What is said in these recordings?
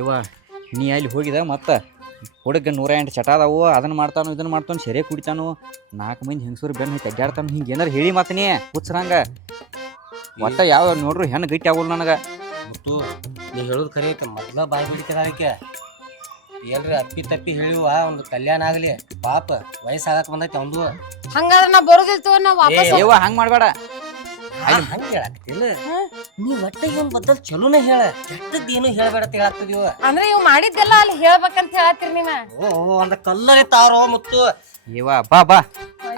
ಇವ ನೀ ಅಲ್ಲಿ ಹೋಗಿದ ಮತ್ತೆ ಹುಡುಗ 108 ಚಟ ಅದಾವು ಅದನ್ನ ಮಾಡ್ತಾನು ಇದನ್ನ ಮಾಡ್ತಾನು ಸೆರೆ ಕುಡಿತಾನು 4 ಮಂದಿ ಹೆಂಗಸರು ಬೆನ್ನ ಹತ್ತಿ ಅಡ್ಡಾಡ್ತಾನು ಹಿಂಗೆ ಏನಾರು ಹೇಳಿ ಮತ್ತೆ ನೀ ಹುಚ್ಚರಂಗ ಒಟ್ಟ ಯಾವ ನೋಡ್ರು ಹೆಣ್ಣು ಗಟ್ಟಿ ಆಗೋಲ್ಲ ನನಗೆ. ಮತ್ತು ನೀ ಹೇಳೋದು ಖರೆ ಐತೆ, ಮೊದಲ ಬಾಯಿ ಬಿಡಿತದಾಳಿಕೆ ಎಲ್ರಿ ಅಪ್ಪಿ ತಪ್ಪಿ ಹೇಳಿವ ಒಂದು ಕಲ್ಯಾಣ ಆಗಲಿ ಪಾಪ ವಯಸ್ಸಾಗಕ್ಕೆ ಬಂದೈತೆ ಒಂದು. ಹಂಗಾದ್ರೆ ನಾ ಬರೋದಿಲ್ತು ನಾ ವಾಪಸ್ ಯವ್ವ ಹಂಗೆ ಮಾಡಬೇಡ. ಹಂಗೆ ಹೇಳಾಕತಿಲ್ಲ ನೀ ಒಟ್ಟ ಇವನ್ ಬದ್ದಲ್ ಚಲೋನೇ ಹೇಳ, ಕೆಟ್ಟದ್ದೇನು ಹೇಳಬೇಡ ಅಂತ ಹೇಳಾಕ್ತಿದೀವ. ಅಂದ್ರೆ ಇವ್ ಮಾಡಿದ್ದೆಲ್ಲ ಅಲ್ಲಿ ಹೇಳ್ಬೇಕಂತ ಹೇಳತ್ತೀರಿ ನೀವ. ಓ ಅಂದ ಕಲ್ಲರಿ ತಾರೋ ಮುತ್ತು. ಯವ್ವ ಬಾ ಬಾ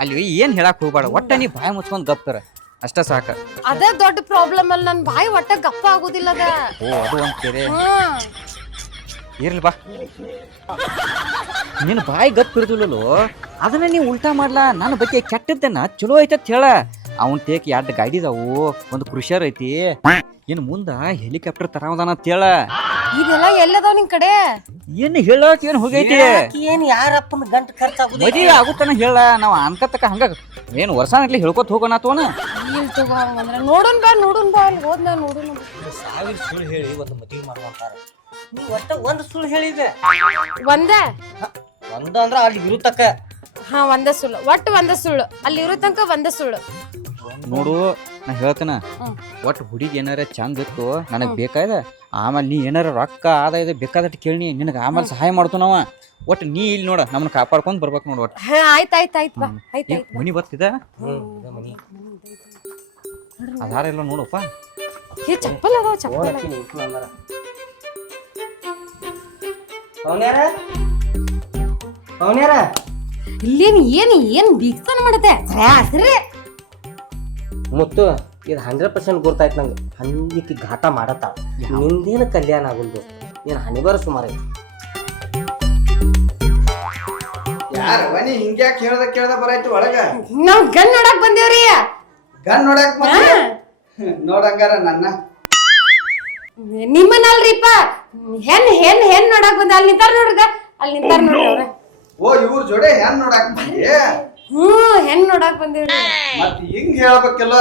ಅಲ್ಲಿ ಏನ್ ಹೇಳಕ್ ಹೋಗ್ಬೇಡ, ಒಟ್ಟ ನೀ ಬಾಯಿ ಮುಚ್ಕೊಂಡ್ ಗಪ್ತರ ಅಷ್ಟ ಸಾಕ. ಅದೇ ದೊಡ್ಡ ಪ್ರಾಬ್ಲಮ್ ಅಲ್ಲಿ ನನ್ ಬಾಯಿ ಒಟ್ಟ ಗಪ್ಪ ಆಗುದಿಲ್ಲ ಅದ. ಓ ಅದು ಒಂದ್ ಕೇರೆ ಇರ್ಲಿ ಬಾ. ನಿನ್ನ ಬಾಯಿ ಗಪ್ ಇರ್ದಿಲ್ಲೋ ಅದನ್ನ ನೀ ಉಲ್ಟಾ ಮಾಡ್ಲಾ. ನನ್ನ ಬಗ್ಗೆ ಕೆಟ್ಟದ್ದನ್ನ ಚಲೋ ಐತತ್ ಹೇಳ. ಅವನ್ ಟೇಕ್ 2 ಗಾಡಿ ಇದಾವು, ಒಂದು ಕ್ರೂಷರ್ ಐತಿ, ಇನ್ ಮುಂದ ಹೆಲಿಕಾಪ್ಟರ್ ತರಾವದಾನ ಅಂತ ಹೇಳ. ಇದೆಲ್ಲ ಎಲ್ಲದಾವ್ ನಿನ್ ಕಡೆ? ಏನ್ ಹೇಳಕ್ ಏನ್ ಹೋಗೈತಿ? ಏನ್ ಯಾರಪ್ಪನ ಗಂಟ ಖರ್ಚಾಗುದ ಮದುವೆ ಆಗುತ್ತಾನ ಹೇಳ. ನಾವ್ ಅನ್ಕತ್ತಕ ಹಂಗ ಏನ್ ವರ್ಷಾನಟ್ಲಿ ಹೇಳ್ಕೊತ ಹೋಗೋಣ ತೋನ. ಇಲ್ ತಗೋ ಹಂಗಂದ್ರ ನೋಡುನ್ ಬಾ ಅಲ್ಲಿ ಹೋದ್ನ ನೋಡುನ್. 1000 ಸುಳ್ಳು ಹೇಳಿ ಒಂದು ಮದುವೆ ಮಾಡುವಂತಾರ, ನೀ ಒಟ್ಟ ಒಂದು ಸುಳ್ಳು ಹೇಳಿದೆ. ಒಂದೇ ಒಂದ ಅಂದ್ರ ಅಲ್ಲಿ ಇರುತ್ತಕ್ಕ. ಹಾ ಒಂದೇ ಸುಳ್ಳು, ಒಟ್ಟು ಒಂದೇ ಸುಳ್ಳು, ಅಲ್ಲಿ ಇರೋ ತನಕ ಒಂದೇ ಸುಳ್ಳು. ನೋಡು ನಾ ಹೇಳ್ತೇನ, ಒಟ್ಟು ಹುಡುಗಿ ಏನಾರ ಚಂದ ಇತ್ತು ನನಗ್ ಬೇಕಾಯ್ದ, ಆಮೇಲೆ ನೀ ಏನಾರ ರೊಕ್ಕ ಆದಾಯದ ಬೇಕಾದಟ್ಟು ಕೇಳಿ ನಿನಗೆ ಆಮೇಲೆ ಸಹಾಯ ಮಾಡ್ತು ನಾವ. ಒಟ್ಟು ನೀ ಇಲ್ಲಿ ನೋಡ ನಮ್ಮನ್ನ ಕಾಪಾಡ್ಕೊಂಡ್ ಬರ್ಬೇಕು ನೋಡು. ಒಟ್ಟು ಆಯ್ತಾಯ್ತಾಯ್ತು ಬಾ. ಆಯ್ತಾಯ್ತು ಮನಿ ಬರ್ತಿದ ಅದಾರ ಎಲ್ಲ ನೋಡಪ್ಪ. ಏ ಚಪ್ಪಲ್ ಅದಾವ ಚಪ್ಪಲ್. ಇಲ್ಲೇನ್ ಏನ್ ಬೀಗ್ತಾನ ಮಾಡತ್ತೆ ಸರಿ. ಮುತ್ತು ಇದು 100% ಗೊತ್ತಾಯ್ತು ನಂಗೆ. ಹಂಗಿಕ್ಕಿ ಘಾಟ ಮಾಡತ್ತ ನಿಂದೇನು ಕಲ್ಯಾಣ ಆಗುಲ್ದು, ಏನ್ ಹಣಿಬಾರ ಸುಮಾರು ಐತಿ. ಯಾರವ ನೀ ಹಿಂಗ್ಯಾಕ್ ಕೇಳ್ದ ಬರಾಯ್ತು ಒಳಗ? ನಾವ್ ಗನ್ ನೋಡಕ್ ಬಂದೇವ್ರಿ. ಗನ್ ನೋಡಕ್ ನೋಡಂಗಾರ ನನ್ನ ನಿಮ್ಮನಲ್ರಿಪ್ಪ, ಹೆಣ್ ನೋಡಕ್ ಬಂದ. ಅಲ್ಲಿ ನಿಂತಾರ ನೋಡ್ಗ, ಅಲ್ಲಿ ನಿಂತಾರ ನೋಡ್ರಿ ಅವ್ರ. ಓ ಇವ್ರ ಜೋಡೆ ಹೆಣ್ ನೋಡಕ್ ಬಂದಿ? ಹೆಣ್ ನೋಡಕ್ ಬಂದೇವ್ರಿ. ಮತ್ ಹಿಂಗ್ ಹೇಳ್ಬೇಕಲ್ಲ,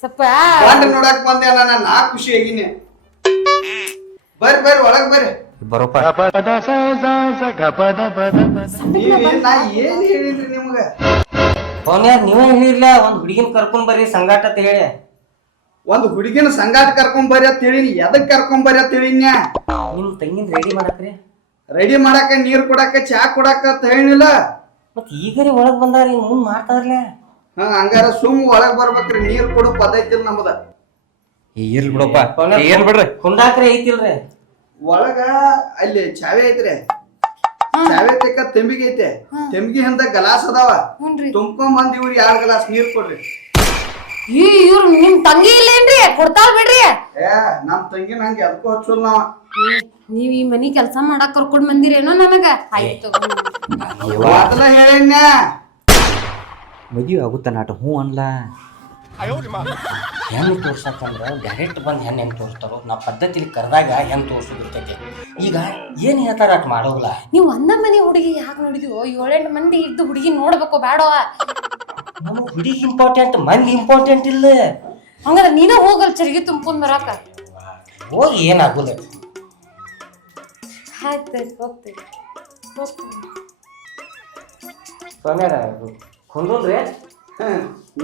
ಸ್ವಲ್ಪ ಗಂಡ ನೋಡಕ್ ಬಂದೆ ನಾ ಖುಷಿ ಆಗಿನಿ. ಬರ್ರಿ ಒಳಗ್ ಬರ್ರಿ. ಬರೋಪ್ಪ. ನಾ ಏನ್ ಹೇಳಿದ್ರಿ ನಿಮ್ಗ? ಅವನ್ಯಾರ ನೀವೇ ಹೇಳಿರ್ಲ ಒಂದ್ ಹುಡುಗಿನ ಕರ್ಕೊಂಡ್ ಬರ್ರಿ ಸಂಗಾಟ ಅಂತ ಹೇಳಿ. ಒಂದ್ ಹುಡುಗಿನ ಸಂಗಾಟ ಕರ್ಕೊಂಡ್ ಬರ್ರಿ ಅಂತ ಹೇಳಿನಿ. ಎದಕ್ ಕರ್ಕೊಂಡ್ ಬರ್ರಿ ಅಂತ ಹೇಳಿನ್ಯ? ನಿಮ್ ತಂಗಿನ ರೆಡಿ ಮಾಡಕ್ರಿ. ರೆಡಿ ಮಾಡಾಕ, ನೀರ್ ಕೊಡಾಕ, ಚಾ ಕೊಡಾಕ ಅಂತ ಹೇಳಿಲ್ಲ. ಮತ್ ಈಗರಿ ಒಳಗ್ ಬಂದಾರ ಮುಂದ್ ಮಾಡ್ತಾರಲ್ಲ. ಹಂಗಾರ ಸುಮ್ ಒಳಗ್ ಬರ್ಬೇಕ್ರಿ. ನೀರ್ ಕೊಡು ಪದ್ಧತಿ ನಮ್ದ. ಇರ್ಲಿ ಬಿಡಪ್ಪ, ಏನ್ ಬಿಡ್ರಿ. ಕುಂದಾಕ್ರಿ ಐತಿಲ್ರಿ ಒಳಗ ಅಲ್ಲಿ ಚಾವೆ ಐತ್ರಿ. ಚಾವೆ ತೆಕ್ಕ ತೆಂಬಿಗೆ ಐತೆ. ತೆಂಬಿಗೆ ಅಂತ ಗಲಾಸ್ ಅದಾವ, ತುಂಬ್ಕೊಂಡ್ ಬಂದ್ ಇವ್ರಿ 2 ಗ್ಲಾಸ್ ನೀರ್ ಕೊಡ್ರಿ. ಇವ್ರು ನಿಮ್ ತಂಗಿ ಇಲ್ಲೇನ್ರಿ? ಕೊಡ್ತಾಳ ಬಿಡ್ರಿ. ನಮ್ ತಂಗಿನ ಹಂಗ ಎದಕ್ಕೂ ಹಚ್ಚೋಲ್ ನಾವ. ನೀವ್ ಈ ಮನಿ ಕೆಲ್ಸ ಮಾಡಕ್ ಕರ್ಕೊಂಡ್ ಬಂದಿರೇನೋ ನನಗ. ಆಯ್ತು ಅದನ್ನ ಹೇಳಿನ್ಯ. ಮದುವೆ ಆಗುತ್ತ ನಾಟ ಹ್ಞೂ ಅನ್ಲ. ಹೆಣ್ಣು ತೋರ್ಸಕ್ಕಂದ್ರ ಡೈರೆಕ್ಟ್ ಬಂದ್ ಹೆಣ್ಣು ತೋರಿಸ್ತಾರೋ, ನಾ ಪದ್ಧತಿಲಿ ಕರೆದಾಗ ಹೆಣ್ಣು ತೋರ್ಸೋದಿರ್ತೈತಿ. ಈಗ ಏನ್ ಹೇಳ್ತಾರ ಅಟ್ ಮಾಡೋಲ್ಲ. ನೀವ್ ಒಂದ ಮನಿ ಹುಡುಗಿ ಯಾಕೆ ನೋಡಿದ್ಯೋ? 7-8 ಮಂದಿ ಇದ್ದು ಹುಡುಗಿ ನೋಡ್ಬೇಕು ಬೇಡವ? ನಮಗ್ ಹುಡುಗಿ ಇಂಪಾರ್ಟೆಂಟ್, ಮಂದಿ ಇಂಪಾರ್ಟೆಂಟ್ ಇಲ್ಲ. ಹಂಗಾರ ನೀನ ಹೋಗಲ್ ಚರಿಗೆ ತುಂಬ್ಕೊಂಡ್ ಬರಾಕ. ಹೋಗಿ ಏನಾಗುಲ್ಲ. ಆಯ್ತು ಹೋಗ್ತೇವೆ. ಸೋಮ್ಯಾರ ಕುಂದ್ರಿ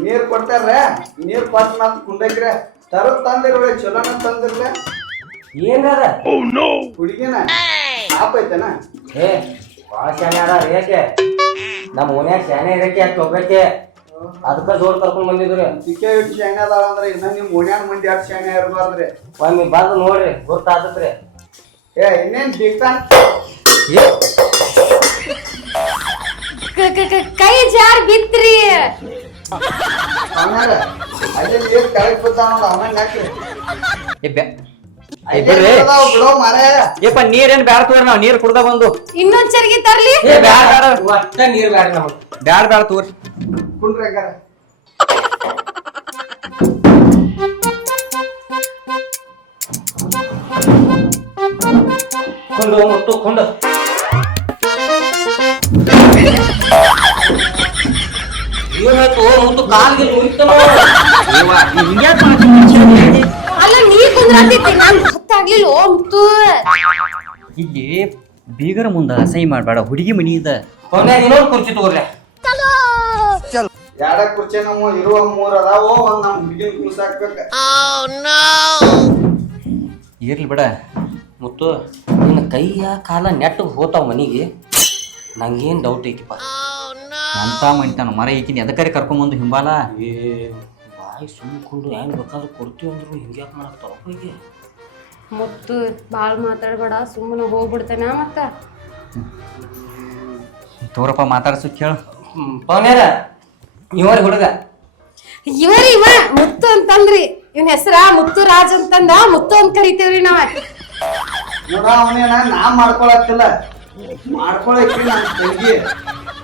ನೀರ್ ಕೊಡ್ತಾರ. ನೀರ್ ಕೊಟ್ಟ ಮಾತ್ ಕುಂಡಕ್ರ ತರದ್ ತಂದಿರ ಚಲೋನ ತಂದಿರ್ಲ. ಏನಾರ ಹುಡುಗಿನ ಆಪ್ ಐತನ? ಏ ಭಾಳ ಶಾನೆ ಅದ ರೇಖೆ. ನಮ್ಮ ಓನ್ಯಾಗ ಶಾನೆ ರೇಖೆ ಹಾಕಿ ಹೋಗ್ಬೇಕೆ, ಅದಕ್ಕ ಜೋರ್ ಕರ್ಕೊಂಡ್ ಬಂದಿದ್ರಿ. ಸಿಕ್ಕ ಇಟ್ಟು ಶಾನೆ ಅದಾಳ ಅಂದ್ರೆ ಇನ್ನ ನಿಮ್ ಓಣ್ಯಾನ ಮಂದಿ ಅಟ್ ಶಾನೆ ಇರ್ಬಾರ್ದ್ರಿ. ಒಮ್ಮೆ ಬಂದು ನೋಡ್ರಿ ಗೊತ್ತಾದತ್ರಿ. ಇನ್ನೇನ್ ಸಿಗ್ತಾನ? ಕೈ ಜಾರ್ ಬಿತ್ರಿ. ಅಲ್ಲಿ ನೀರ್ ಕೆಳಗ್ ಬಿದ್ದಾವ ನೋಡ, ಅವನಂಗ ಹಾಕಿ ಬಿಡೋ ಮಾರೇ. ಏಪ್ಪ ನೀರೇನ್ ಬ್ಯಾಡ ತೋರಿ, ನಾವ್ ನೀರ್ ಕುಡ್ದ ಬಂದು. ಇನ್ನೊಂದ್ ಚರ್ಗಿ ತರ್ಲಿ? ಒಟ್ಟ ನೀರ್ ಬ್ಯಾಡ ನಮಗ್. ಬ್ಯಾಡ ತೋರಿ. ಕುಂಡ್ರಿ ಹಂಗಾರ. ಕೊಂಡು ಮುತ್ತು ಕೊಂಡು. ಏನಾಯ್ತು ಮುತ್ತು? ಕಾಲ್ಗೆ ಮುರಿತನೋ? ಅಲ್ಲ ನೀ ಕುಂದ್ರಾತೈತಿ ನಾನ್ ಗೊತ್ತಾಗ್ಲಿಲ್ಲ ಮುತ್ತು. ಇಲ್ಲಿ ಬೀಗರ ಮುಂದ ಅಸಹ್ಯ ಮಾಡ್ಬೇಡ, ಹುಡುಗಿ ಮನಿ ಇದ. ಕೊನೆಯಾಗ ಇನ್ನೊಂದು ಕುರ್ಚಿ ತಗೋರ್ಲೆ. ಎರಡ ಕುರ್ಚಿ ನಮ್ಮ ಇರುವ 3 ಅದಾವೋ, ಒಂದ್ ನಮ್ ಹುಡುಗಿನ ಕುಳ್ಸಾಕ್ಬೇಕ. ಇರ್ಲಿ ಬಿಡ. ಮುತ್ತು ನಿನ್ನ ಕೈಯ ಕಾಲ ನೆಟ್ಟು ಹೋತಾವ ಮನಿಗೆ, ನಂಗೇನ್ ಡೌಟ್ ಐತಿಪ್ಪ. ಅಂತ ಮನಿತಾನ ಮರ ಈಕಿನ ಎದಕ್ಕರೆ ಕರ್ಕೊಂಬಂದು ಹಿಂಬಾಲ. ಏ ಬಾಯಿ ಸುಮ್ಕೊಂಡು ಹೆಂಗ್ ಬೇಕಾದ್ರೂ ಕೊಡ್ತೀವಿ ಅಂದ್ರು ಹಿಂಗ್ಯಾಕೆ ಮಾಡಾಕ್ತಾವ ಅಪ್ಪಿಗೆ. ಮುತ್ತು ಬಾಳ್ ಮಾತಾಡ್ಬೇಡ, ಸುಮ್ಮನೆ ಹೋಗ್ಬಿಡ್ತೇನ ಮತ್ತ. ತೋರಪ್ಪ ಮಾತಾಡ್ಸು ಕೇಳು. ಪವನ್ಯಾರ ಇವರಿ ಹುಡುಗ ಇವ ಮುತ್ತು ಅಂತಂದ್ರಿ, ಇವನ್ ಹೆಸರ ಮುತ್ತು ರಾಜ್ ಅಂತಂದ, ಮುತ್ತು ಅಂತ ಕರಿತೇವ್ರಿ ನಾವ. ನೋಡ ಅವನೇನ ನಾ ಮಾಡ್ಕೊಳತ್ತಿಲ್ಲ, ಮಾಡ್ಕೊಳಕ್ಕೆ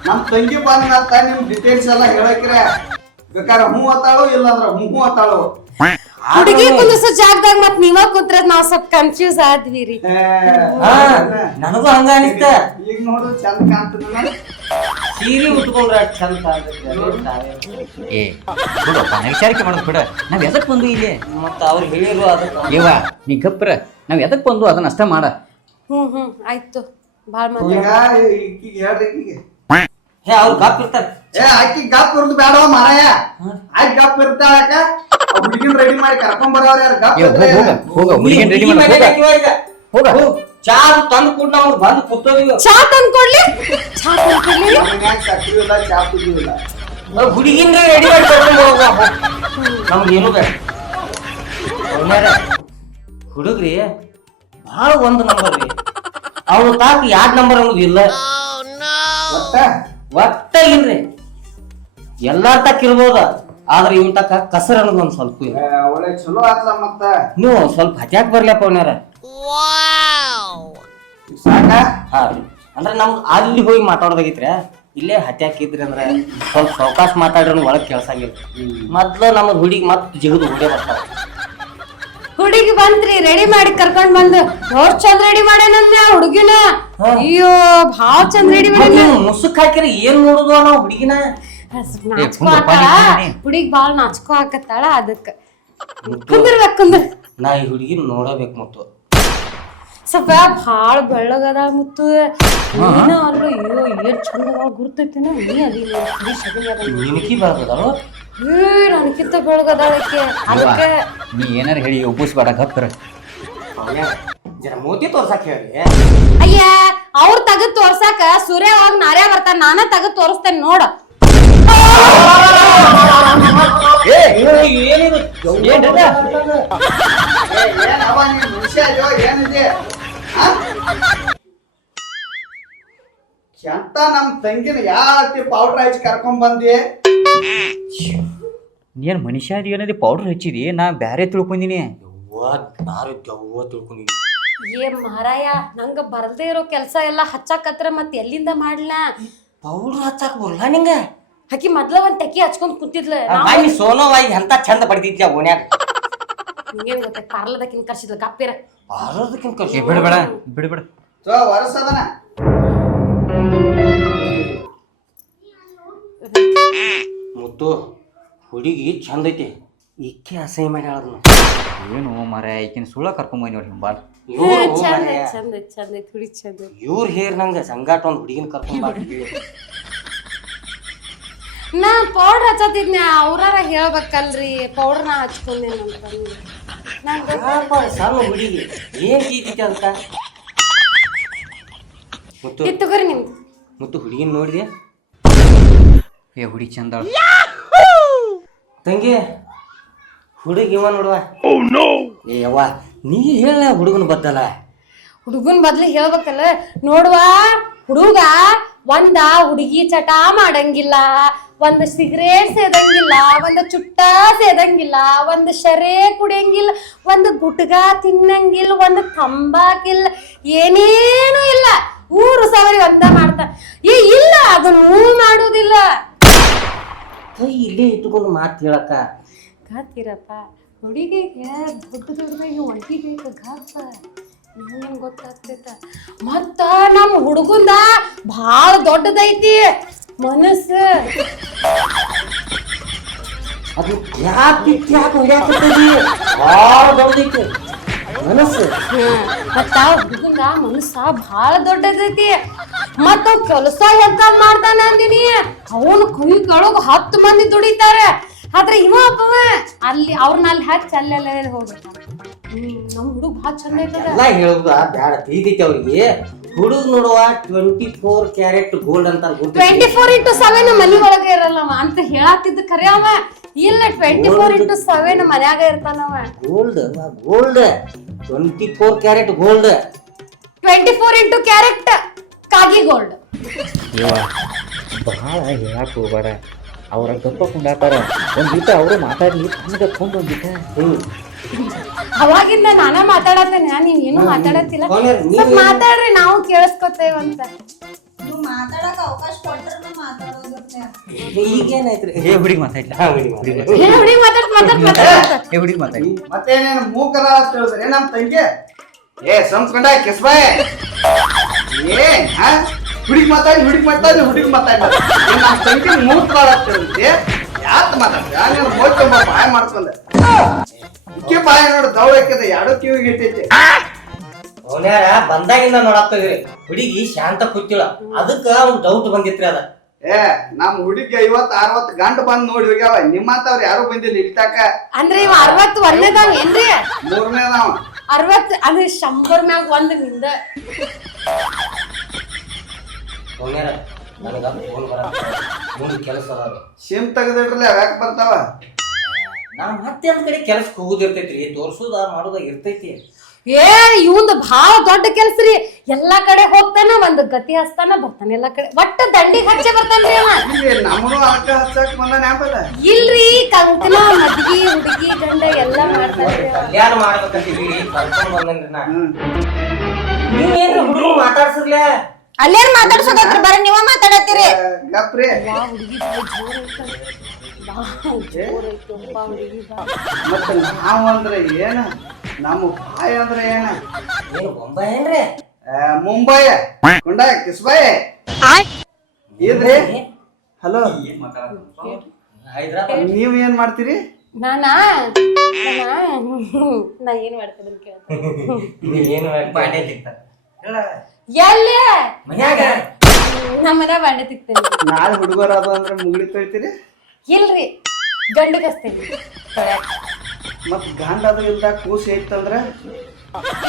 ನಮ್ ತಂಗಿ ಬಂದಂತ ನಿಮ್ ಡೀಟೇಲ್ಸ್ ಎಲ್ಲ ಹೇಳಕ್ರೆ ಬೇಕಾದ್ರೆ ಹೂ ಅತ್ತಾಳು ಇಲ್ಲಂದ್ರ ಹೂ ಅತ್ತಾಳು. ಹುಡುಗಿ ಕುಂದ್ರಸೋ ಜಾಗದಾಗ ಮತ್ ನೀವ ಕುಂತ್ರ ನಾವ್ ಸ್ವಲ್ಪ ಕನ್ಫ್ಯೂಸ್ ಆದ್ವಿ ರೀ. ನನಗೂ ಹಂಗ ಅನಿಸ್ತ. ಈಗ ನೋಡು ಚಂದ ಕಾಣ್ತದ, ಸೀರೆ ಉಟ್ಕೊಂಡ್ರ ಚಂದ ಏ ಬಿಡಪ್ಪ, ನಾ ವಿಚಾರಿಕೆ ಮಾಡೋದು ಬಿಡ. ನಾವ್ ಎದಕ್ ಬಂದು ಇಲ್ಲಿ? ಮತ್ತ ಅವ್ರು ಹೇಳಿರು ಅದಕ್ಕೆ ಇವ ನೀ ಗಪ್ರ, ನಾವ್ ಎದಕ್ ಬಂದು ಅದನ್ನ ಅಷ್ಟ ಮಾಡ. ಆಯ್ತು ಬಾಳ್ ಈಗ ಮಾತಾಡ. ಈಕಿಗೆ ಹೇಳ್ರಿ ಈಕಿಗೆ. ಹೇ ಅವ್ರು ಗಾಪ್ ಇರ್ತಾರ. ಆಕಿ ಗಪ್ ಇರುದು ಬೇಡವ ಮಾರಾಯ, ಆಕಿ ಗಪ್ ಇರ್ತಾಳಕ ಹುಡುಗಿನ ರೆಡಿ ಮಾಡಿ ಕರ್ಕೊಂಡ್ ಬರೋರು ಯಾರು ಗಪ್ ಇರ್ತಾರೆ. ಹೋಗ ಹುಡುಗಿನ ರೆಡಿ ಮಾಡಿ ಹೋಗ. ಚಾ ತಂದು ಕೂಡ ನಾವು ಬಂದು ಕೂತೋದಿವಿ. ಚಾ ತಂದ್ ಕೊಡ್ಲಿ, ಚಾ ತಂದ್ ಕೊಡ್ಲಿ. ಸಕ್ರಿ ಇಲ್ಲ, ಚಾ ಕುಡಿ ಇಲ್ಲ. ಹುಡುಗಿನ ರೆಡಿ ಮಾಡಿ ಕರ್ಕೊಂಡು ಹೋಗ. ನಮ್ಗೇನು ಬೇಡ. ಹುಡುಗ್ರಿ ಭಾಳ ಒಂದು ನಂಬರ್ ರೀ, ಅವ್ನು ತಾಕ 2 ನಂಬರ್ ಅನ್ನೋದು ಇಲ್ಲ. ಒಟ್ಟ ಇಲ್ರಿ, ಎಲ್ಲಾರ ತಕ್ಕ ಇರ್ಬೋದ, ಆದ್ರೆ ಇವನ್ ತಕ್ಕ ಕಸರ್ ಅನ್ನೋದು ಒಂದ್ ಸ್ವಲ್ಪ ಇಲ್ಲ. ಒಳ್ಳೆ ಚಲೋ ಆತ್ಲ ಮತ್ತ. ನೀವು ಸ್ವಲ್ಪ ಹತ್ಯಾಕ್ ಬರ್ಲಪ್ಪ ಅವನ್ಯಾರ. ಸಾಕ ಹಾ ರೀ, ಅಂದ್ರೆ ನಮ್ಗೆ ಅಲ್ಲಿ ಹೋಗಿ ಮಾತಾಡೋದಾಗಿತ್ರಿ, ಇಲ್ಲೇ ಹತ್ಯಾಕಿದ್ರಿ ಅಂದ್ರೆ ಸ್ವಲ್ಪ ಸಾವಕಾಶ ಮಾತಾಡ್ರಿ ಒಳಗ್ ಕೆಲ್ಸಂಗಿಲ್ಲ. ಮೊದ್ಲು ನಮ್ಮ ಹುಡುಗಿ ಮತ್ ಜಿಗದು ಹುಡುಗ ಬರ್ತಾವ. ಹುಡುಗಿ ಬಂತ್ರಿ, ರೆಡಿ ಮಾಡಿ ಕರ್ಕೊಂಡ್ ಬಂದು ನೋಡ್ ಚಂದ ರೆಡಿ ಮಾಡ್ಯಾನಂದ ಹುಡುಗಿನ. ಅಯ್ಯೋ ಭಾಳ ಚಂದ ರೆಡಿ ಮಾಡಿ ಮುಸುಕ್ ಹಾಕಿರಿ ಏನ್ ನೋಡುದು ನಾವು ಹುಡುಗಿನ. ನಾಚ್ಕೋ ಹಾಕಳ, ಹುಡುಗಿ ಬಾಳ ನಾಚ್ಕೋ ಹಾಕತ್ತಾಳ, ಅದಕ್ಕ ಕುಂದ್ರ. ನಾ ಈ ಹುಡುಗಿನ ನೋಡಬೇಕು ಮತ್ತು ಸ್ವಲ್ಪ ಭಾಳ ಬೆಳ್ಳಗದಾಳ ಮುತ್ತು. ನೀನ ಅಲ್ಲ, ಅಯ್ಯೋ ಏನ್ ಚಂದ ಗುರ್ತೈತಿನ ನೀ ಅದಿ ನಿನಕಿ ಬರ್ತದಲ್ಲ. ನನಕಿಂತ ಬೆಳಗದಾಳಕ್ಕೆ, ಅದಕ್ಕೆ ನೀ ಏನಾರ ಹೇಳಿ ಒಬ್ಬಸ್ಬೇಡ, ಗಪ್ರ. ಜರ ಮೋತಿ ತೋರ್ಸಾಕ್ ಹೇಳ್ರಿ. ಅಯ್ಯ ಅವ್ರ ತಗದ್ ತೋರ್ಸಾಕ ಸೂರ್ಯ ಹೋಗ್ ನಾರ್ಯ ಬರ್ತಾನ, ನಾನ ತಗದ್ ತೋರಿಸ್ತೇನೆ ನೋಡ. ಏನಿದು ಏನವ ನೀನ್ ಮನುಷ್ಯ ಅಯ್ಯೋ ಏನಿದೆ ಎಂತ ನಮ್ ತಂಗಿನ ಯಾತಿ ಪೌಡರ್ ಹಚ್ಚಿ ಕರ್ಕೊಂಡ್ ಬಂದಿ. ನೀನ್ ಮನುಷ್ಯ ಏನದಿ ಪೌಡರ್ ಹಚ್ಚಿದಿ, ನಾ ಬ್ಯಾರೆ ತಿಳ್ಕೊಂಡಿನಿ. ಏ ಮಹಾರಾಯ, ನಂಗ ಬರ್ದೇ ಇರೋ ಕೆಲ್ಸ ಎಲ್ಲ ಹಚ್ಚಾಕತ್ರ ಮತ್ ಎಲ್ಲಿಂದ ಮಾಡ್ಲಾ? ಪೌಡರ್ ಹಚ್ಚಾಕ್ ಬರಲ್ಲ ನಿಂಗ? ಆಕಿ ಮೊದ್ಲ ಒಂದ್ ತೆಕ್ಕಿ ಹಚ್ಕೊಂಡ್ ಕುಂತಿದ್ಲ. ಸೋನೋವಾಗಿ ಎಂತ ಚಂದ ಪಡ್ತಿದ್ಯ ಓನ್ಯಾಗ. ನಿಂಗೇನ್ ಗೊತ್ತ, ಪಾರ್ಲದಕ್ಕಿನ್ ಕರ್ಸಿದ್ಲ ಗಪ್ಪಿರ. ಬಿಡ್ಬೇಡ ಸೊ ವರ್ಷದನ ಮುತ್ತು ಹುಡುಗಿ ಚಂದ ಐತಿ, ಇಕ್ಕಿ ಅಸಹ್ಯ ಮಾಡಿ ಹೇಳದ್ನು. ಏನು ಮರ ಈಕಿನ ಸುಳ್ಳ ಕರ್ಕೊಂಬಂದಿ ನೋಡಿ ಹಿಂಬಾಲ್. ಚಂದ ಹುಡುಗಿ ಚಂದ. ಇವ್ರ ಹೇರ್ ನಂಗ ಸಂಗಾಟ ಒಂದ್ ಹುಡುಗಿನ ಕರ್ಕೊಂಡ್ ನಾ ಪೌಡರ್ ಹಚ್ಚತಿದ್ನ, ಅವ್ರಾರ ಹೇಳ್ಬೇಕಲ್ರಿ ಪೌಡರ್ ನಾ ಹಚ್ಕೊಂಡೇನ ಸಣ್ಣ ಹುಡುಗಿ ಏನ್ ಕೀತೈತಿ ಅದಕ್ಕ. ಮುತ್ತು ತಗೋರಿ ನಿಮ್ದು. ಮುತ್ತು ಹುಡುಗಿನ ನೋಡಿದೆ, ಏ ಹುಡುಗಿ ಚಂದ ತಂಗಿ ಹುಡುಗಿ ಇವ ನೋಡುವ. ಏ ಯವ್ವ ನೀ ಹೇಳ ಹುಡುಗನ ಬದ್ದಲ್ಲ. ಹುಡುಗನ್ ಬದ್ಲಿ ಹೇಳ್ಬೇಕಲ್ಲ. ನೋಡುವ ಹುಡುಗ ಒಂದ ಹುಡುಗಿ ಚಟ ಮಾಡಂಗಿಲ್ಲ, ಒಂದ್ ಸಿಗರೇಟ್ ಸೇದಂಗಿಲ್ಲ, ಒಂದ್ ಚುಟ್ಟ ಸೇದಂಗಿಲ್ಲ, ಒಂದ್ ಶರೆ ಕುಡಿಯಂಗಿಲ್ಲ, ಒಂದ್ ಗುಟ್ಗ ತಿನ್ನಂಗಿಲ್ಲ, ಒಂದ್ ತಂಬಾಕಿಲ್ಲ, ಏನೇನು ಇಲ್ಲ. ಊರು ಸವರಿ ಒಂದ ಮಾಡ್ತಾರ. ಇಲ್ಲ ಅದನ್ನೂ ಮಾಡುದಿಲ್ಲ. ಕೈ ಇಲ್ಲೇ ಇಟ್ಕೊಂಡು ಮಾತು ಹೇಳಕ್ಕ ಗಾತಿರಪ್ಪ, ಹುಡುಗಿಗೆ ದೊಡ್ಡದಾಗಿ ಒಳಗಿಬೇಕು ಗಾಪ, ನಿಮ್ಗೆ ಗೊತ್ತಾಗ್ತೈತ. ಮತ್ತ ನಮ್ಮ ಹುಡುಗಂದ ಭಾಳ ದೊಡ್ಡದೈತಿ ಮನಸ್ಸು. ಅದು ಯಾಕೆ ಹೊಡ್ಯಾಕತ್ತದಿ ಭಾಳ ದೊಡ್ಡದೈತಿ ಮನಸ್ಸು. ಮತ್ತ ಹುಡುಗಂದ ಮನಸ್ಸ ಭಾಳ ದೊಡ್ಡದೈತಿ. ಮತ್ತ ಅವ್ ಕೆಲಸ ಎಂತ ಮಾಡ್ತಾನ ಅಂದಿನಿ, ಅವನು ಕೈ ಕೆಳಗ 10 ಮಂದಿ ದುಡಿತಾರೆ. ಆದ್ರೆ ಇವ ಒಬ್ಬವ ಅಲ್ಲಿ ಅವ್ರನ್ನ ಅಲ್ಲಿ ಹಚ್ಚಿ ಅಲ್ಲೆಲ್ಲ ಹೋಗ್ಬೇಕ. ನಮ್ ಹುಡುಗ ಭಾಳ ಚಂದ ಐತದ. ಎಲ್ಲ ಹೇಳುದ ಬ್ಯಾಡ, ತಿಳಿದೈತಿ ಅವ್ರಿಗೆ. ಹುಡುಗ ನೋಡುವ 24 ಕ್ಯಾರೆಟ್ ಗೋಲ್ಡ್ ಅಂತ 24x7 ಮನಿ ಒಳಗ ಇರಲ್ಲವ ಅಂತ ಹೇಳತ್ತಿದ್ದ ಖರೆ ಅವ. ಇಲ್ಲ 24x7 ಮನ್ಯಾಗ ಇರ್ತಾನವ. Gold 24 carat gold 24x carat ಕಾಗಿ ಗೋಲ್ಡ್. ಭಾಳ ಹೇಳಕ್ ಹೋಗ್ಬೇಡ, ಅವ್ರ ಗಪ್ಪ ಕುಂಡಾತಾರ. ಒಂದಿಟ ಅವರು ಮಾತಾಡ್ಲಿ ತನಗ ಕೊಂಡು ಒಂದಿಟ. ಅವಾಗಿಂದ ನಾನ ಮಾತಾಡತ್ತೇನೆ, ನೀವ್ ಏನು ಮಾತಾಡತ್ತಿಲ್ಲ. ಸ್ವಲ್ಪ ಮಾತಾಡ್ರಿ, ನಾವು ಕೇಳಿಸ್ಕೊತೇವಂತ. ಮಾತಾಡಕ್ ಅವಕಾಶ ಕೊಟ್ರೆ ಮಾತಾಡೋದಕ್ಕೆ ಈಗೇನಾಯ್ತ್ರಿ? ಹುಡುಗಿ ಮಾತಾಡ್ಲಿ. ಹುಡುಗಿ ಮಾತಾಡಿ. ಮತ್ತೇನೇನು ಮೂಕರ ಅಂತ ಹೇಳಿದ್ರೆ ನಮ್ ತಂಗಿ ಸಂಸ್ಕೊಂಡ ಕಿಸ್ಬಾಯ್ ಹುಡುಗಿ ಮಾತಾಡಿ ನಮ್ ತಂಗಿ ಮೂಕರ ಅಂತ ಹೇಳಿದ್ರೆ ಯಾತ್ ಮಾತಾಡ್ರಿ ಮೋಚಂಬ ಬಾಯ್ ಮಾಡ್ಕೊಂಡೆ ಇಕ್ಕಿ ಬಾಯ್ ನೋಡಿ ದೌಡ ಹಾಕಿದ ಎರಡು ಕಿವಿಗೆ ಇಟ್ಟೈತಿ. ಅವನ್ಯಾರ ಬಂದಾಗಿಂದ ನೋಡಾಕ್ತದ್ರಿ ಹುಡುಗಿ ಶಾಂತ ಕೂತಿಳ, ಅದಕ್ಕ ಅವ್ನ್ ಡೌಟ್ ಬಂದಿತ್ರಿ ಅದ. ನಮ್ ಹುಡುಗಿ 50-60 ಗಂಟು ಬಂದ್ ನೋಡಿ ಹೋಗ್ಯಾವ. ನಿಮ್ಮಂತವ್ರು ಯಾರು ಬಂದಿಲ್ಲ ಇಲ್ತಾಕ. ಅಂದ್ರೆ ಇವ 61ನೇದಾವ ಏನ್ರಿ? 3ನೇದಾವ. 60 ಅಂದ್ರೆ 100 ಮ್ಯಾಗ ಒಂದ್ ನಿಂದ. ಅವನ್ಯಾರ ನನಗ ಫೋನ್ ಬರ ಮುಂದೆ ಕೆಲಸ ಅದಾವ. ಸಿಮ್ ತೆಗೆದಿಟ್ರಲ್ಲ ಯಾಕೆ ಬರ್ತಾವ? ನಾವ್ ಮತ್ತೆ ಒಂದ್ ಕಡೆ ಕೆಲ್ಸಕ್ಕೆ ಹೋಗುದಿರ್ತೈತ್ರಿ, ತೋರ್ಸುದ ಮಾಡುದ ಇರ್ತೈತಿ. ಇವಂದ ಭಾಳ ದೊಡ್ಡ ಕೆಲ್ಸ ರೀ. ಎಲ್ಲಾ ಕಡೆ ಹೋಗ್ತಾನ, ಒಂದ್ ಗತಿ ಹಚ್ತಾನ, ಬರ್ತಾನ ಎಲ್ಲಾ ಕಡೆ. ಒಟ್ಟ ದಂಡಿಗೆ ಹಚ್ಚೆ ಬರ್ತಾನ್ರಿ ಅವ. ನಮ್ಮನು ಅಕ್ಕ ಹಚ್ಚಕ್ ಬಂದ ನ್ಯಾಪದ ಇಲ್ರಿ, ಕಂಕಣ ಮದ್ಗಿ ಹುಡುಗಿ ಗಂಡ ಎಲ್ಲಾ ಮಾಡ್ತಾನ್ರಿ. ಕಲ್ಯಾಣ ಮಾಡ್ಬೇಕಂತೀವಿ ಕರ್ಕೊಂಡ್ ಬಂದನ್ರಿ ನಾ. ನೀವೇನ್ರಿ ಹುಡುಗ ಮಾತಾಡ್ಸಿರ್ಲೆ? ಅಲ್ಲೇನ್ ಮಾತಾಡ್ಸೋದತ್ರ ಬರೀ ನೀವ ಮಾತಾಡತ್ತೀರಿ. ಗಪ್ರಿ ಹುಡುಗಿ ಮತ್ತ ನಾವ್ ಅಂದ್ರೆ ಏನ, ನಮ್ಮ ಬಾಯ್ ಅಂದ್ರೆ ಏನ? ಏನು ಬೊಂಬಾಯಿ ಏನ್ರಿ? ಮುಂಬೈ ಕುಂಡ ಕಿಸ್ಬಾಯ್ ಇದ್ರಿ. ಹಲೋ, ಹೈದ್ರಾಬಾದ್. ನೀವ್ ಏನ್ ಮಾಡ್ತೀರಿ? ನಾ ಏನ್ ಮಾಡ್ತಿದ್ರು ಕೇಳ. ಏನು ಬಾಂಡೆ ತಿಂತಾರ ಎಲ್ಲಿ? ಮನ್ಯಾಗ ನಮ್ಮ ಮನೆ ಬಾಂಡೆ ತಿಕ್ತೇನೆ. ನಾಳೆ ಹುಡುಗರ ಅದು ಅಂದ್ರೆ ಮುಗುಳಿ ತೊಯ್ತೀರಿ? ಇಲ್ರಿ, ಗಂಡಗ್ ಹಚ್ತೇನಿ. ಮತ್ ಗಂಡ ಅದು ಇಲ್ದಾಗ ಕೂಸಿ ಐತಂದ್ರ?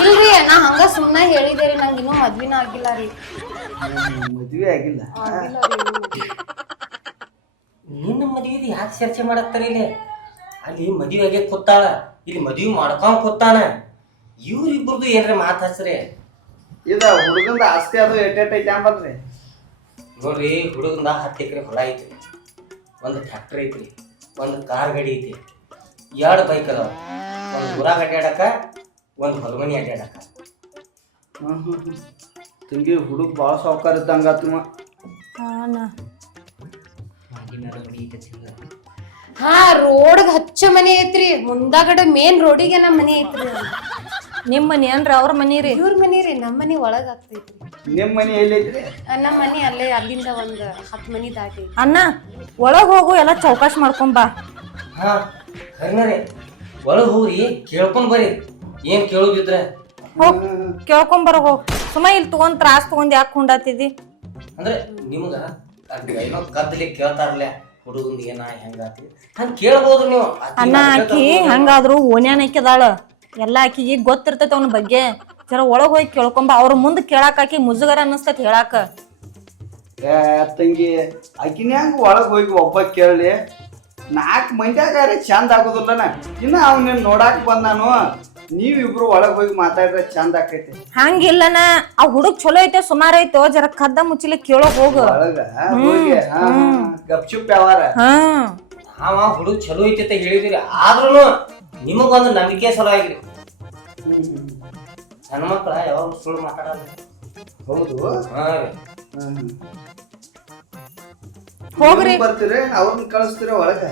ಇಲ್ರಿ, ನಾ ಹಂಗ ಸುಮ್ನ ಹೇಳಿದೇರಿ, ನಂಗೆ ಇನ್ನೂ ಮದ್ವಿನ ಆಗಿಲ್ಲ ರೀ. ಮದ್ವೆ ಆಗಿಲ್ಲ. ನಿನ್ನ ಮದುವೆ ಯಾಕೆ ಚರ್ಚೆ ಮಾಡತ್ತಾರ ಇಲ್ಲಿ? ಅಲ್ಲಿ ಮದುವೆಗೆ ಕೂತಾಳ, ಇಲ್ಲಿ ಮದುವೆ ಮಾಡ್ಕೊಂಡ್ ಕೂತಾನ. ಇವ್ರಿಬ್ರದ್ದು ಏನ್ರ ಮಾತು ಹಚ್ರಿ. ಇದ ಹುಡುಗಂದ ಆಸ್ತಿ ಅದು ಎಟ್ಟೆಟ್ ಐತಿ ಅಂಬಲ್ರಿ? ನೋಡ್ರಿ, ಹುಡುಗಂದ 10 ಎಕರೆ ಹೊಲ ಐತ್ರಿ, ಒಂದು ಟ್ರ್ಯಾಕ್ಟರ್ ಐತ್ರಿ, ಒಂದು ಕಾರ್ ಗಾಡಿ ಐತಿ, 2 ಬೈಕ್ ಅದಾವ, ಒಂದು ಊರಾಗ ಅಡ್ಡಾಡಕ, ಒಂದು ಹೊಲಮನಿ ಅಡ್ಡಾಡಕ. ತಂಗಿ ಹುಡುಗ ಬಾಳ ಸಾವುಕಾರ ಇದ್ದಂಗ ಹಾ, ರೋಡ್ಗ್ ಹಚ್ಚ ಮನಿ ಐತ್ರಿ. ಮುಂದಾಗಡೆ ಮೇನ್ ರೋಡಿಗೆ ನಮ್ ಮನಿ ಐತ್ರಿ. ನಿಮ್ ಮನಿ ಅಂದ್ರ ಅವ್ರ ಮನಿ ರೀ? ಇವ್ರ ಮನಿ ರೀ, ನಮ್ ಮನಿ ಒಳಗ್ ಆಗ್ತೈತ್ರಿ. ನಿಮ್ ಮನಿ ಎಲ್ಲಿ ಐತ್ರಿ? ನಮ್ ಮನಿ ಅಲ್ಲೇ, ಅಲ್ಲಿಂದ ಒಂದ್ 10 ಮನಿ ದಾಟಿ. ಅಣ್ಣ ಒಳಗ್ ಹೋಗು, ಎಲ್ಲಾ ಚೌಕಾಶ್ ಮಾಡ್ಕೊಂಬಾ. ಹಾ ಖರೇನರಿ, ಒಳಗ್ ಹೋಗ್ರಿ, ಕೇಳ್ಕೊಂಡ್ ಬರ್ರಿ, ಏನ್ ಕೇಳುದಿದ್ರ ಹೋಗ್ ಕೇಳ್ಕೊಂಬರ ಹೋಗ್. ಸುಮ್ಮ ಇಲ್ಲಿ ತಗೊಂಡ್ ತ್ರಾಸ್ ತಗೊಂಡ್ ಯಾಕೆ ಹೊಂಡಾತಿದಿ? ಅಂದ್ರೆ ನಿಮ್ಗ ಏನೋ ಕದ್ದಲಿ ಕೇಳ್ತಾರಲ್ಲ, ಹುಡುಗಂದ ಏನ ಹೆಂಗಾತಿ ಹಂಗ ಕೇಳ್ಬೋದ್ರಿ ನೀವು. ಅಣ್ಣ ಆಕಿ ಹಂಗಾದ್ರು ಓನ್ಯಾನ ಆಕಿದಾಳ, ಎಲ್ಲಾ ಆಕಿಗೆ ಗೊತ್ತಿರ್ತೈತಿ ಅವನ ಬಗ್ಗೆ. ಜರ ಒಳಗ್ ಹೋಗಿ ಕೇಳ್ಕೊಂಬ. ಅವ್ರ ಮುಂದ್ ಕೇಳಾಕ ಆಕಿ ಮುಜುಗರ ಅನ್ನಿಸ್ತೈತಿ ಹೇಳಾಕ. ತಂಗಿ ಆಕಿನ ಹೆಂಗ ಒಳಗ್ ಹೋಗಿ ಒಬ್ಬ ಕೇಳಿ 4 ಮಂದ್ಯಾಗಾರ ಚಂದ ಆಗೋದಿಲ್ಲನ. ಇನ್ನ ಅವನ ನೋಡಾಕ್ ಬಂದಾನು, ನೀವಿಬ್ರು ಒಳಗ್ ಹೋಗಿ ಮಾತಾಡ್ರೆ ಚಂದ ಆಕೈತಿ. ಹಂಗಿಲ್ಲನ, ಆ ಹುಡುಗ್ ಚಲೋ ಐತೆ ಸುಮಾರ ಐತೋ, ಜರ ಕದ್ದ ಮುಚ್ಚಲಿ ಕೇಳೋ ಹೋಗು. ಒಳಗ ಹೋಗಿ ಗಪ್ಚುಪ್ ಯಾವಾರ. ನಾವ ಹುಡುಗ ಚಲೋ ಐತಿ ಹೇಳಿದ್ರಿ, ಆದ್ರೂ ನಿಮಗೊಂದು ನಂಬಿಕೆ ಸಲ ಆಗಿರಿ. ಸಣ್ಣ ಮಕ್ಕಳ ಯಾವಾಗ ಸುಳ್ಳು ಮಾತಾಡಲ್ಲ. ಹೌದು. ಹಾ ರೀ, ಹೋಗ್ರಿ, ಬರ್ತೀರಿ, ಅವ್ರನ್ನ ಕಳಿಸ್ತೀರ ಒಳಗ?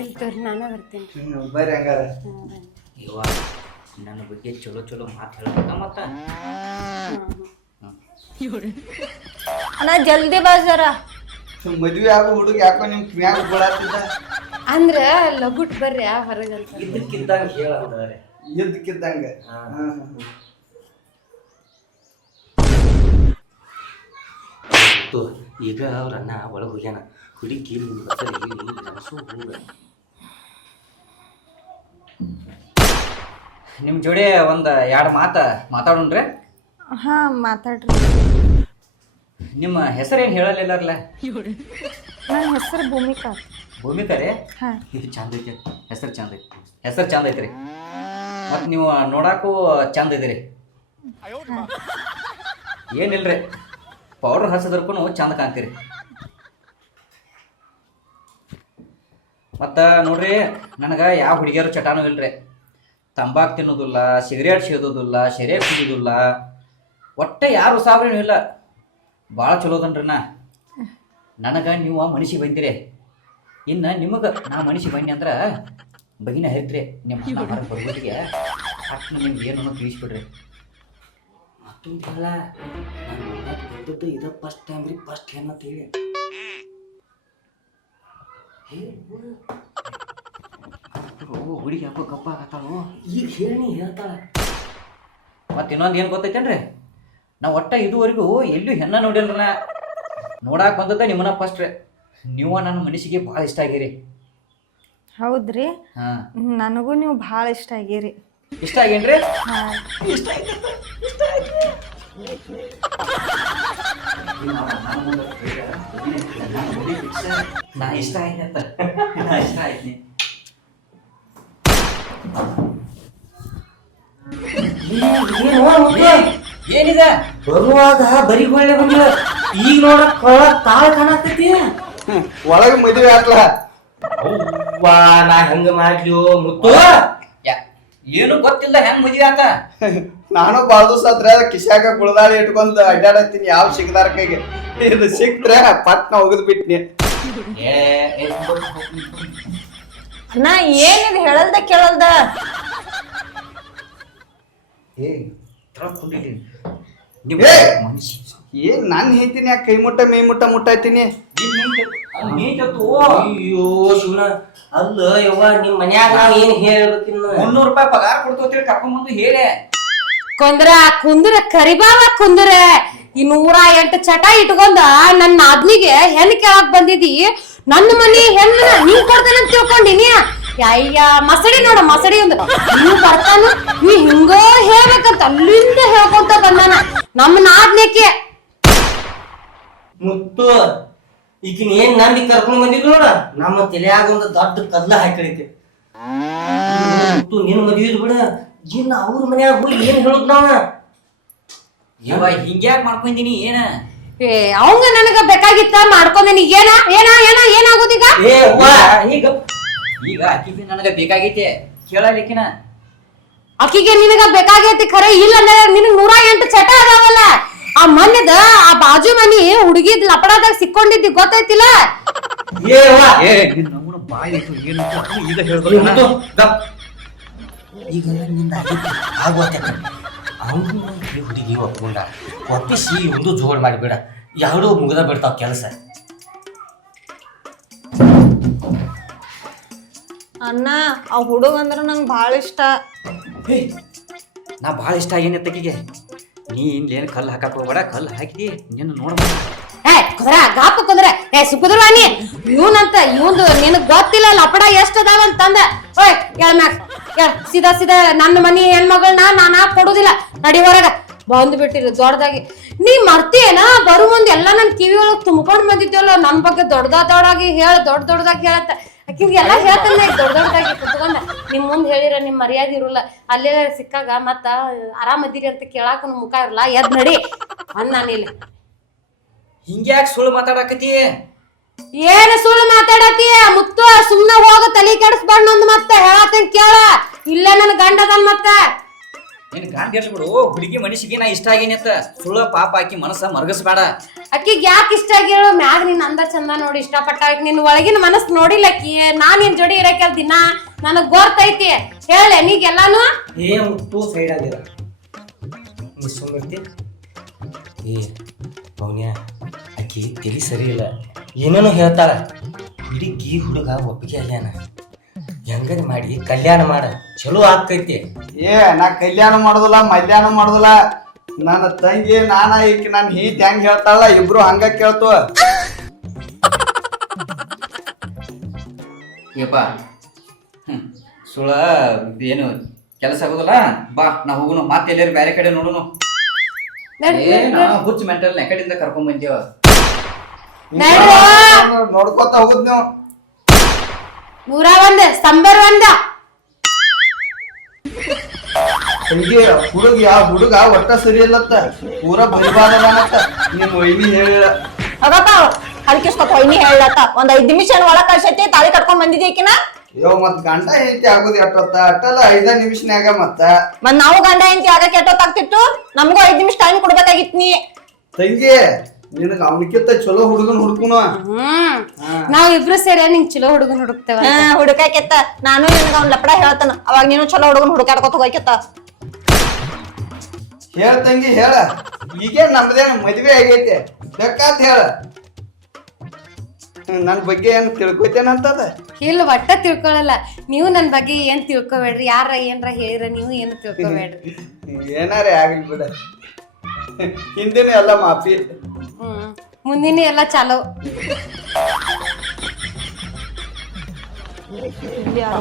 ಇಲ್ತವ್ರಿ, ನಾನ ಬರ್ತೀನಿ. ಬರ್ರಿ ಹಂಗಾರ. ಇವ ನನ್ನ ಬಗ್ಗೆ ಚಲೋ ಚಲೋ ಮಾತು ಹೇಳ್ಬೇಕ. ಮತ್ತ ಅಣ್ಣ ಜಲ್ದಿ ಬಾ ಜರ. ಮದ್ವೆ ಆಗೋ ಹುಡುಗ ಯಾಕೋ ನಿಮ್ ಮ್ಯಾಗ ಬೀಳಾತಿದ್ದ? ಅಂದ್ರ ಲಗುಟ್ ಬರ್ರಿ ಹೊರಗಂತ. ಇದಕ್ಕಿದ್ದಂಗ ಹೇಳಂದ್ರೆ ಇದ್ದಕ್ಕಿದ್ದಂಗ ಈಗ ಅವ್ರನ್ನ ಒಳಗೆ ಹೋಗ್ಯಾನ ಹುಡುಕಿ ನಿಮ್ಮ ಜೋಡಿ ಒಂದು 2 ಮಾತಾಡೋಣ್ರಿ. ಹಾ ಮಾತಾಡ್ರಿ. ನಿಮ್ಮ ಹೆಸರೇನು ಹೇಳಲಿಲ್ಲರಲ್ಲ? ನನ್ನ ಹೆಸರು ಭೂಮಿಕಾ. ಭೂಮಿಕಾ ರೀ? ಹಾ. ಚಂದ ಐತಿ, ಹೆಸರು ಚಂದ ಐತ್ರಿ. ಮತ್ತು ನೀವು ನೋಡಾಕು ಚಂದ ಐತ್ರಿ. ಏನಿಲ್ರಿ, ಪೌಡ್ರ್ ಹಚ್ಚದ್ರಕ್ಕೂ ಚಂದ ಕಾಣ್ತೀರಿ. ಮತ್ತು ನೋಡ್ರಿ, ನನಗೆ ಯಾವ ಹುಡುಗಿಯರು ಚಟಾನೂ ಇಲ್ರಿ. ತಂಬಾಕು ತಿನ್ನೋದಿಲ್ಲ, ಸಿಗರೇಟ್ ಸೇದೋದಿಲ್ಲ, ಸೆರೆ ಕುಡಿಯೋದಿಲ್ಲ, ಒಟ್ಟೆ ಯಾರು ಸಾಬ್ರೇನು ಇಲ್ಲ. ಭಾಳ ಚಲೋದನ್ರಿ ನನಗೆ ನೀವು ಮನುಷ್ಯ ಬಂದಿರಿ. ಇನ್ನು ನಿಮಗೆ ನಾ ಮನುಷ್ಯ ಬನ್ನಿ ಅಂದ್ರೆ ಬಗಿನ ಹೇಳ್ರಿ ನಿಮ್ಮ ಬರ್ಬೋದಿಗೆ ಅಷ್ಟು ನಿಮ್ಗೆ ಏನು ತಿಳಿಸ್ಬಿಡ್ರಿ. ಮತ್ತೊಂದು ಹೇಳ ನಾನು ಬಂದದ್ದು ಇದು ಫಸ್ಟ್ ಟೈಮ್ ರೀ. ಫಸ್ಟ್ ಏನಂತ ಹೇಳಿ ಹುಡುಗಿ ಹಾಕೋ ಕಪ್ಪ ಆಗತ್ತಾಳು. ಈಗ ಹೇಳಿ ಹೇಳ್ತಾಳ. ಮತ್ತು ಇನ್ನೊಂದು ಏನು ಗೊತ್ತೈತೇನ್ರಿ, ನಾವು ಒಟ್ಟ ಇದುವರೆಗೂ ಎಲ್ಲೂ ಹೆಣ್ಣ ನೋಡಿಲ್ರಿ. ನಾ ನೋಡಾಕ್ ಬಂದದ್ದ ನಿಮ್ಮನ್ನ ಫಸ್ಟ್ ರೀ. ನೀವು ನನ್ನ ಮನಸ್ಸಿಗೆ ಭಾಳ ಇಷ್ಟ ಆಗಿರಿ. ಹೌದ್ರಿ? ಹಾಂ, ನನಗೂ ನೀವು ಭಾಳ ಇಷ್ಟ ಆಗೀರಿ. ಇಷ್ಟ ಆಗೇನ್ರಿ? ಇಷ್ಟ ಆಯ್ತು. ನಾ ಇಷ್ಟ ಆಯ್ತು ಅಂತ ನಾ ಇಷ್ಟ ಆಯ್ತು. ಏನಿದೆ ಬರುವಾಗ ಬರಿ ಒಳ್ಳೆ ಬಂದ, ಈಗ ನೋಡಕ್ ತಾಳ ಕಾಣತೈತಿ. ಒಳಗೆ ಮದುವೆ ಆತ್ಲ. ಅವ್ವಾ ನಾ ಹೆಂಗ ಮಾಡ್ಲಿಯೋ ಮುತ್ತು. ಏನು ಗೊತ್ತಿಲ್ಲ ಹೆಂಗ್ ಮದುವೆ ಆತ. ನಾನು ಬಾಳ ದಿವಸ ಆತ್ರ ಕಿಶಾಗ ಕುಳದಾಳಿ ಇಟ್ಕೊಂಡ್ ಅಡ್ಡಾಡತ್ತೀನಿ ಯಾವ ಸಿಗದಾರ ಕೈಗೆ. ಇದು ಸಿಕ್ತ್ರೆ ಪಟ್ನ ಒಗದ್ ಬಿಟ್ನಿ. ನಾ ಏನಿದ್ ಹೇಳಲ್ದ ಕೇಳಲ್ದ. ಏನ್ ನಾನ್ ಹೇಳ್ತೀನಿ ಯಾಕೆ ಕೈ ಮುಟ್ಟ ಮೈ ಮುಟ್ಟಾಯ್ತೀನಿ. ಅಯ್ಯೋ ಶಿವನ, ಅಲ್ಲ ಯವ್ವ ನಿಮ್ ಮನ್ಯಾಗ ನಾವ್ ಏನ್ ಹೇಳ್ಬೇಕಿನ್ನ? 300 ರೂಪಾಯಿ ಪಗಾರ ಕೊಡ್ತೋತೀರಿ ಕರ್ಕೊಂಡ್ಬಂದು ಹೇಳಿ ಕುಂದ್ರ ಕರಿಬಾವ ಕುಂದ್ರ. ಈ 108 ಚಟ ಇಟ್ಕೊಂಡ ನನ್ನ ಆದ್ಮಿಗೆ ಹೆಣ್ ಕೇಳಕ್ ಬಂದಿದಿ. ನನ್ನ ಮನಿ ಹೆಣ್ ನೀವ್ ಕೊಡ್ತೇನೆ ತಿಳ್ಕೊಂಡಿನಿ. ಅಯ್ಯ ಮಸಡಿ ನೋಡ, ಮಸಡಿ ಒಂದು ನೀವ್ ಬರ್ತಾನ ನೀ ಹಿಂಗ ಹೇಳ್ಬೇಕಂತ ಅಲ್ಲಿಂದ ಹೇಳ್ಕೊಂತ ಬಂದಾನ ನಮ್ಮ ನಾದ್ನೇಕೆ. ಮುತ್ತು ಈಗಿನ ಏನ್ ನಂಬಿ ಕರ್ಕೊಂಡ್ ಬಂದಿದ್ರು ನೋಡ, ನಮ್ಮ ತಲೆಯಾಗ ಒಂದು ದೊಡ್ಡ ಕದ್ಲ ಹಾಕಿಡೈತಿ. ಮುತ್ತು ನಿನ್ ಮದ್ವೆ ಬಿಡ, ಇನ್ನ ಅವ್ರ ಮನ್ಯಾಗ ಹೋಗಿ ಏನ್ ಹೇಳುದ್ ನಾವ? ಹಿಂಗ್ಯಾಕ್ ಮಾಡ್ಕೊಂಡಿನಿ ಏನ? ಅವಂಗ ನನಗ ಬೇಕಾಗಿತ್ತ ಮಾಡ್ಕೊಂಡೇನಿ. ಏನಾಗೋದೀಗ? ಈಗ ಅಕ್ಕಿಗೆ ನನಗ ಬೇಕಾಗೈತೆ ಕೇಳಲಿಕ್ಕಿನ. ಅಕ್ಕಿಗೆ ನಿನಗ ಬೇಕಾಗೈತಿ ಖರೆ, ಇಲ್ಲ ಅಂದ್ರೆ ನಿನಗ್ 108 ಚಟ ಅದಾವಲ್ಲ. ಆ ಮನೆದ ಆ ಬಾಜು ಮನಿ ಹುಡುಗಿದ್ ಲಪಡದಾಗ ಸಿಕ್ಕೊಂಡಿದ್ದಿ ಗೊತ್ತೈತಿಲ್ಲ? ಈಗ ನಿಂದ ಅವನು ಹುಡುಗಿ ಒಪ್ಕೊಂಡ ಒಪ್ಪಿಸಿ ಒಂದು ಜೋಡ್ ಮಾಡಿಬಿಡ, ಯಾವ್ದೋ ಮುಗ್ದ ಬಿಡ್ತಾವ ಕೆಲಸ. ಅಣ್ಣ ಆ ಹುಡುಗ ಅಂದ್ರ ನಂಗೆ ಭಾಳ ಇಷ್ಟ. ನಾ ಭಾಳ ಇಷ್ಟ ಆಗೇನಿ ತಕ್ಕಿಗೆ. ನೀ ಇಲ್ಲೇನು ಕಲ್ಲು ಹಾಕಕ್ ಹೋಗ್ಬೇಡ, ಕಲ್ಲು ಹಾಕಿದಿ ನಿನ್ನ ನೋಡ್ಬೇಡ. ಕುದ್ರ ಗಾಪ ಕುದ್ರ ಸುಖದ್ರವಾಣಿ ಇವನಂತ ಇವಂದು ನಿನಗ್ ಗೊತ್ತಿಲ್ಲ ಲಪಡ ಎಷ್ಟ್ ಅದಾವ ಅಂತಂದ. ಓಯ್ ಸೀದಾ ನನ್ನ ಮನಿ ಹೆಣ್ಮಗಳನ್ನ ನಾನಾ ಕೊಡುದಿಲ್ಲ, ನಡಿ ಹೊರಗ ಬಂದ್ ಬಿಟ್ಟಿರು ದೊಡ್ಡದಾಗಿ. ನೀ ಮರ್ತಿಯೇನ ಬರು ಮುಂದೆ ಎಲ್ಲಾ ನನ್ ಕಿವಿ ಒಳಗ್ ತುಂಬ್ಕೊಂಡ್ ಬಂದಿದ್ಯಲ್ಲ ನನ್ ಬಗ್ಗೆ ದೊಡ್ಡದಾಗಿ ಹೇಳತ್ತ. ಆಕಿಗೆ ಎಲ್ಲಾ ಹೇಳ್ತಾನ ದೊಡ್ಡದಾಗಿ ಕುತ್ಕೊಂಡ. ನಿಮ್ ಮುಂದ್ ಹೇಳಿರ ನಿಮ್ ಮರ್ಯಾದೆ ಇರುಲ್ಲ. ಅಲ್ಲೇ ಸಿಕ್ಕಾಗ ಮತ್ತ ಆರಾಮದಿರಿ ಅಂತ ಕೇಳಾಕ ಮುಖ ಇರಲ್ಲ, ಎದ್ ನಡಿ ಅಂದ್ ನಾನಿಲ್ಲ. ಹಿಂಗ್ಯಾಕ್ ಸುಳ್ಳು ಮಾತಾಡಕತಿ? ಏನ ಸುಳ್ಳು ಮಾತಾಡತಿ ಮುತ್ತು? ಸುಮ್ನೆ ಹೋಗ ತಲೆ ಕೆಡಿಸ್ಬಾರ್ದು ನಂದ್ ಮತ್ತೆ ಹೇಳತ್ತೇನ್ ಕೇಳ. ಇಲ್ಲೇ ನನ್ ಗಂಡ ಅದನ್ ಮತ್ತ ನಿನ್ ಗಂಡ ಬಿಡು. ಹುಡುಗಿ ಮನುಷ್ಯಗೆ ನಾ ಇಷ್ಟ ಆಗೇನಿ ಅಂತ ಸುಳ್ಳು ಪಾಪ ಹಾಕಿ ಮನಸ್ಸ ಮರಗಸ್ಬೇಡ. ಅಕ್ಕಿಗ್ ಯಾಕೆ ಇಷ್ಟ ಆಗಿರೋ ಮ್ಯಾಗ ನಿನ್ ಅಂದ ಚಂದ ನೋಡಿ ಇಷ್ಟಪಟ್ಟ. ನಿನ್ ಒಳಗಿನ ಮನಸ್ ನೋಡಿಲ್ಲ ಅಕ್ಕಿ. ನಾನ್ ನಿನ್ ಜೋಡಿ ಇರಕ್ಕೆ ದಿನ ನನಗ್ ಗೊತ್ತೈತಿ. ಹೇಳೆ ನೀಗೆಲ್ಲಾನು ಮುತ್ತು ಸೈಡ್ ಆಗಿರ ನೀ ಸುಮ್ಮಿರ್ತಿ. ಪೌನ್ಯ ಆಕಿ ತಲಿ ಸರಿ ಇಲ್ಲ, ಏನೇನೋ ಹೇಳ್ತಾಳ. ಹುಡುಗ ಒಪ್ಪಿಗೆ ಆಗ್ಯಾನ. ಹೆಂಗನ ಮಾಡಿ ಕಲ್ಯಾಣ ಮಾಡ, ಚಲೋ ಆಕೈತಿ. ಏ ನಾ ಕಲ್ಯಾಣ ಮಾಡುದಿಲ್ಲ ಮಲ್ಯಾಣ ಮಾಡುದಿಲ್ಲ. ನನ್ನ ತಂಗಿ ಈಕಿ ನನ್ ಹೀಟ್ ಹೆಂಗ್ ಹೇಳ್ತಾಳ ಇಬ್ರು ಹಂಗ ಕೇಳ್ತು. ಏಪ್ಪ ಸುಳ ಏನು ಕೆಲಸ ಆಗೋದಿಲ್ಲ. ಬಾ ನಾ ಹೋಗುನು ಮತ್ತೆ ಎಲ್ಲಾರು ಬೇರೆ ಕಡೆ ನೋಡುನು. ಹುಚ್ಚ ಮೆಂಟಲ್ ನೆಕಡಿಂದ ಕರ್ಕೊಂಡ್ ಬಂದೇವ. ನೋಡ್ಕೊತ ಹೋಗುದ್ ನೀವು. 101 ಸಂಬರ್ 1 ತಂಗಿ ಹುಡುಗ ಒಟ್ಟ ಸರಿ ಇಲ್ಲತ್ತ, ಪೂರಾ ಬರಿಬಾರದತ್ತ. ನಿಮ್ ವೈನಿ ಹೇಳಿಲ್ಲ. ಹೋಗಪ್ಪ ಅದಕ್ಕೆ ಕೊಯ್ನಿ ಹೇಳತ್ತ. ಒಂದ್ 5 ನಿಮಿಷ ಒಳಗ್ ಕಳ್ಸೈತಿ, ತಾಳಿ ಕಟ್ಕೊಂಡ್ ಬಂದಿದ್ದೀಕಿನ. ಮತ್ ಗಂಡ ಹೆಂಡತಿ ಆಗುದು ಎಷ್ಟೊತ್ತ ಅಟ್ಟಲ್ಲ 5 ನಿಮಿಷನ್ಯಾಗ. ಮತ್ ನಾವು ಗಂಡ ಹೆಂಡತಿ ಆಗಕ್ಕೆ ಎಷ್ಟೊತ್ತಾಗ್ತಿತ್ತು? ನಮಗೂ 5 ನಿಮಿಷ ಟೈಮ್ ಕೊಡ್ಬೇಕಾಗಿತ್ ನೀ. ತಂಗಿ ನಿನಗ ಅವನಿಕ್ಕಿಂತ ಚಲೋ ಹುಡುಗನ್ ಹುಡುಕುನು. ನಾವ್ ಇಬ್ರು ಸೇರಿ ನಿಂಗ್ ಚಲೋ ಹುಡುಗನ್ ಹುಡುಕ್ತೇವ. ಹುಡುಕಾಕೆತ್ತ ನಾನು ನಿನಗ ಒಂದ್ ಲಪಡ ಹೇಳ್ತಾನ, ಅವಾಗ ನೀನು ಚಲೋ ಹುಡುಗನ್ ಹುಡುಕಾಡ್ಕೊತ ಹೋಗ್ಯತ್ತ. ಹೇಳ ತಂಗಿ ಹೇಳ, ಈಗೇನ್ ನಮ್ದೇನ್ ಮದ್ವೆ ಆಗೈತೆ, ಬೇಕಾದ್ ಹೇಳ. ನನ್ ಬಗ್ಗೆ ಏನ್ ತಿಳ್ಕೊತೇನಂತದ? ಇಲ್ಲ ಒಟ್ಟ ತಿಳ್ಕೊಳಲ್ಲ. ನೀವು ನನ್ ಬಗ್ಗೆ ಏನ್ ತಿಳ್ಕೊಬೇಡ್ರಿ. ಯಾರ ಏನ್ರ ಹೇಳಿರ ನೀವು ಏನು ತಿಳ್ಕೊಬೇಡ್ರಿ. ಏನಾರೇ ಆಗ್ಲಿ ಬಿಡ, ಹಿಂದಿನ ಎಲ್ಲ ಮಾಫಿ. ಮುಂದಿನ ಎಲ್ಲ ಚಾಲೋ. ಇಲ್ಲಿ ಯಾರೋ